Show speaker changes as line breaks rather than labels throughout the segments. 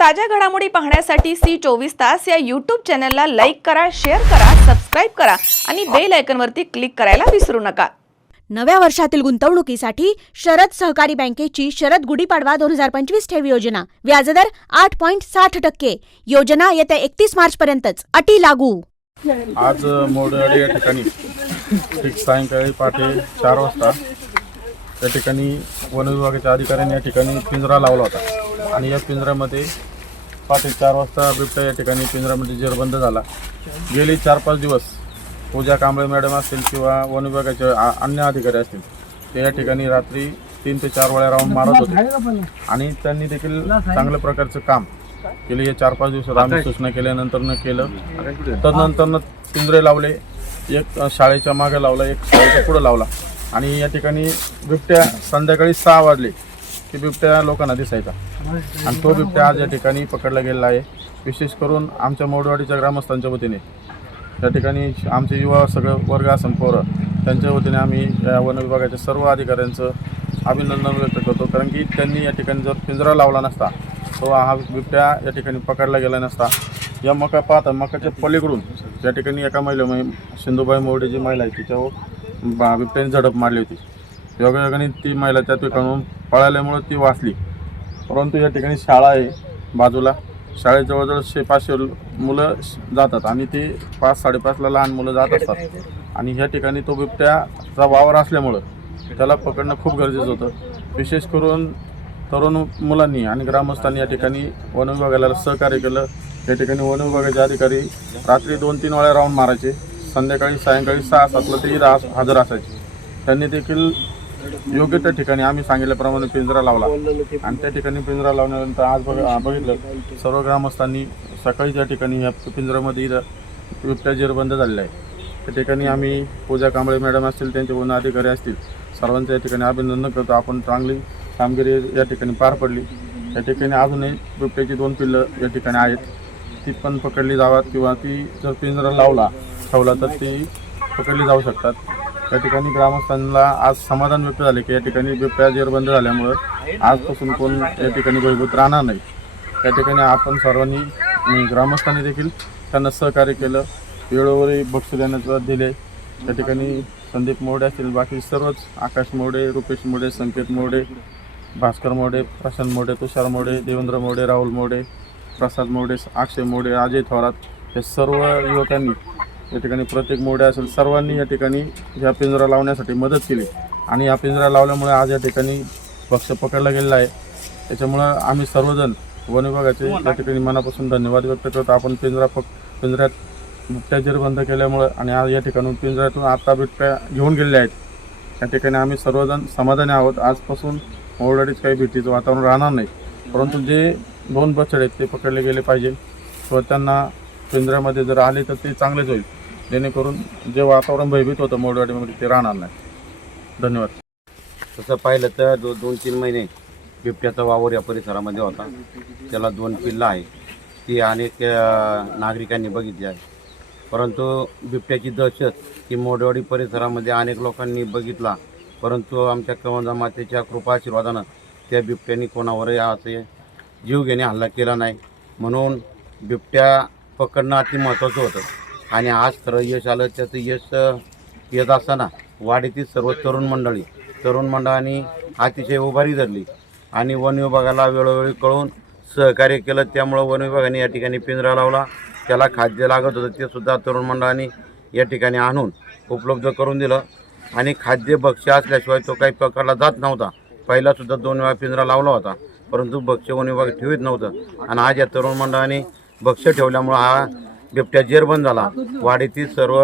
ताज्या घडामोडी पाहण्यासाठी सी चोवीस तास या यूट्यूब चॅनलला लाईक करा शेअर करा सबस्क्राईब करा आणि बेल आयकॉनवरती क्लिक करायला विसरू नका.
नव्या वर्षातील गुंतवणुकीसाठी शरद सहकारी बँकेची शरद गुढीपाडवा दोन हजार पंचवीस ठेव योजना. व्याजदर आठ पॉईंट साठ टक्के. योजना येत्या एकतीस मार्च पर्यंतच अटी लागू.
आज मोडवाडी या ठिकाणी ठीक सायंकाळी पहाटे चार वाजता त्या ठिकाणी वन विभागाच्या अधिकाऱ्यांनी या ठिकाणी पिंजरा लावला होता. आणि या पिंजऱ्यामध्ये पहाटे चार वाजता बिबट्या या ठिकाणी पिंजऱ्यामध्ये जेरबंद झाला. गेली चार पाच दिवस पूजा कांबळे मॅडम असतील किंवा वन विभागाचे अन्य अधिकारी असतील ते या ठिकाणी रात्री तीन ते चार वेळा राऊंड मारत होते. आणि त्यांनी देखील चांगल्या प्रकारचं काम केलं. या चार पाच दिवसात आम्ही सूचना केल्यानंतर न केलं. तदनंतर पिंजरे लावले. एक शाळेच्या मागे लावला एक शाळेच्या पुढे लावला. आणि या ठिकाणी बिबट्या संध्याकाळी सहा वाजले की बिबट्या लोकांना दिसायचा. आणि तो बिबट्या आज या ठिकाणी पकडला गेलेला आहे. विशेष करून आमच्या मोडवाडीच्या ग्रामस्थांच्या वतीने. त्या ठिकाणी आमचे युवा सगळं वर्ग असं पोरं त्यांच्या वतीने आम्ही या वन विभागाच्या सर्व अधिकाऱ्यांचं अभिनंदन व्यक्त करतो. कारण की त्यांनी या ठिकाणी जर पिंजरा लावला नसता तो हा बिबट्या या ठिकाणी पकडला गेला नसता. या मका पाहता मकाच्या पलीकडून या ठिकाणी एका महिला सिंधुबाई मोवडे जी महिला आहे तिच्यावर बा- बिबट्याने झडप मारली होती. योगायोगाने ती महिला त्या ठिकाणून पळाल्यामुळं ती वाचली. परंतु या ठिकाणी शाळा आहे बाजूला. शाळेत जवळजवळ शे पाचशे मुलं जातात आणि ते पाच साडेपाचला लहान मुलं जात असतात. आणि ह्या ठिकाणी तो बिबट्याचा वावर असल्यामुळं त्याला पकडणं खूप गरजेचं होतं. विशेष करून तरुण मुलांनी आणि ग्रामस्थांनी या ठिकाणी वन विभागाला सहकार्य केलं. या ठिकाणी वन विभागाचे अधिकारी रात्री दोन तीन वेळा राऊंड मारायचे. संध्याकाळी सायंकाळी सहा सातला तेही हजर असायचे. त्यांनी देखील योग्य त्या ठिकाणी आम्ही सांगितल्याप्रमाणे पिंजरा लावला. आणि त्या ठिकाणी पिंजरा लावल्यानंतर आज बघ बघितलं सर्व ग्रामस्थांनी सकाळी त्या ठिकाणी ह्या पिंजऱ्यामध्ये इथं बिबट्या जेरबंद झालेला आहे त्या ठिकाणी आम्ही पूजा कांबळे मॅडम असतील त्यांचे वन अधिकारी असतील सर्वांचं या ठिकाणी अभिनंदन करतो. आपण चांगली कामगिरी या ठिकाणी पार पडली. या ठिकाणी अजूनही बिबट्याची दोन पिल्लं या ठिकाणी आहेत. ती पण पकडली जावात किंवा ती जर पिंजरा लावला ठेवला तर ती पकडली जाऊ शकतात. या ठिकाणी ग्रामस्थांना आज समाधान व्यक्त झाले की या ठिकाणी बिबट्या जेरबंद झाल्यामुळं आजपासून कोण या ठिकाणी भयभूत राहणार नाही. या ठिकाणी आपण सर्वांनी ग्रामस्थांनी देखील त्यांना सहकार्य केलं वेळोवेळी बक्ष देण्याचं दिले. त्या ठिकाणी संदीप मोडे असतील बाकी सर्वच आकाश मोडे रुपेश मोडे संकेत मोडे भास्कर मोडे प्रशांत मोडे तुषार मोडे देवेंद्र मोडे राहुल मोडे प्रसाद मोडे अक्षय मोडे अजय थोरात हे सर्व युवकांनी या ठिकाणी प्रत्येक मोड्या असेल सर्वांनी या ठिकाणी ह्या पिंजरा लावण्यासाठी मदत केली. आणि या पिंजरा लावल्यामुळे आज या ठिकाणी पक्ष पकडला गेलेला आहे. त्याच्यामुळं आम्ही सर्वजण वन विभागाचे या ठिकाणी मनापासून धन्यवाद व्यक्त करतो. आपण पिंजरा पक पिंजऱ्यात बिबट्या बंद केल्यामुळं आणि आज या ठिकाणून पिंजऱ्यातून आता बिबट्या घेऊन गेलेल्या आहेत. या ठिकाणी आम्ही सर्वजण समाधानी आहोत. आजपासून मोरवाडीत काही भीतीचं वातावरण राहणार नाही. परंतु जे दोन बछड आहेत ते पकडले गेले पाहिजे. किंवा त्यांना पिंजऱ्यामध्ये जर आले तर ते चांगलेच होईल. जेणेकरून जे वातावरण भयभीत होतं मोडवाडीमध्ये ते राहणार नाही. धन्यवाद.
तसं पाहिलं तर दो दोन तीन महिने बिबट्याचा वावर या परिसरामध्ये होता. त्याला दोन पिल्लं आहे. ती अनेक नागरिकांनी बघितली आहे. परंतु बिबट्याची दहशत ही मोडवाडी परिसरामध्ये अनेक लोकांनी बघितला. परंतु आमच्या कवंजा मातेच्या कृपा आशीर्वादानं त्या बिबट्याने कोणावरही असे जीव घेणे हल्ला केला नाही. म्हणून बिबट्या पकडणं अति महत्त्वाचं होतं. आणि आज खरं यश आलं त्याचं यश येत असताना वाढीतील सर्व तरुण मंडळी तरुण मंडळांनी अतिशय उभारी धरली. आणि वन विभागाला वेळोवेळी कळून सहकार्य केलं त्यामुळं वन विभागाने या ठिकाणी पिंजरा लावला. त्याला खाद्य लागत होतं ते सुद्धा तरुण मंडळांनी या ठिकाणी आणून उपलब्ध करून दिलं. आणि खाद्य भक्ष्य असल्याशिवाय तो काही पकडला जात नव्हता. पहिलासुद्धा दोन वेळा पिंजरा लावला होता परंतु भक्ष्य वन विभाग ठेवीत नव्हतं. आणि आज या तरुण मंडळाने भक्ष्य ठेवल्यामुळं हा बिबट्या जेरबंद झाला. वाडीतील सर्व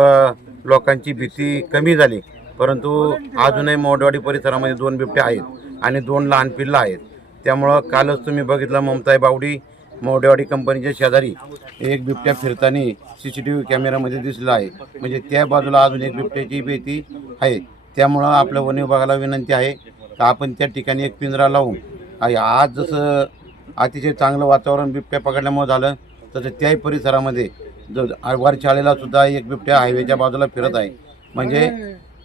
लोकांची भीती कमी झाली. परंतु अजूनही मोडवाडी परिसरामध्ये दोन बिबट्या आहेत आणि दोन लहान पिल्लं आहेत. त्यामुळं कालच तुम्ही बघितलं ममताई बावडी मोडेवाडी कंपनीच्या शेजारी एक बिबट्या फिरताना सी सी टी व्ही कॅमेऱ्यामध्ये दिसला आहे. म्हणजे त्या बाजूला अजून एक बिबट्याची भीती आहे. त्यामुळं आपल्या वन विभागाला विनंती आहे का आपण त्या ठिकाणी एक पिंजरा लावून आणि आज जसं अतिशय चांगलं वातावरण बिबट्या पकडल्यामुळं झालं तसं त्याही परिसरामध्ये ज वर शाळेला सुद्धा एक बिबट्या हायवेच्या बाजूला फिरत आहे. म्हणजे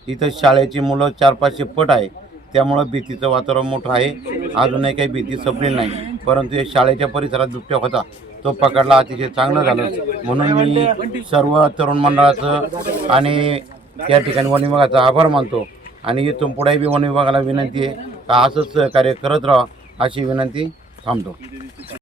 इथं शाळेची मुलं चार पाचशे पट आहे. त्यामुळं भीतीचं वातावरण मोठं आहे. अजूनही काही भीती संपलेली नाही. परंतु या शाळेच्या परिसरात बिबट्या होता. तो पकडला अतिशय चांगलं झालं. म्हणून मी सर्व तरुण मंडळाचं आणि त्या ठिकाणी वन विभागाचा आभार मानतो. आणि इथून पुढे बी वन विभागाला विनंती आहे का असंच कार्य करत राहा अशी विनंती थांबतो.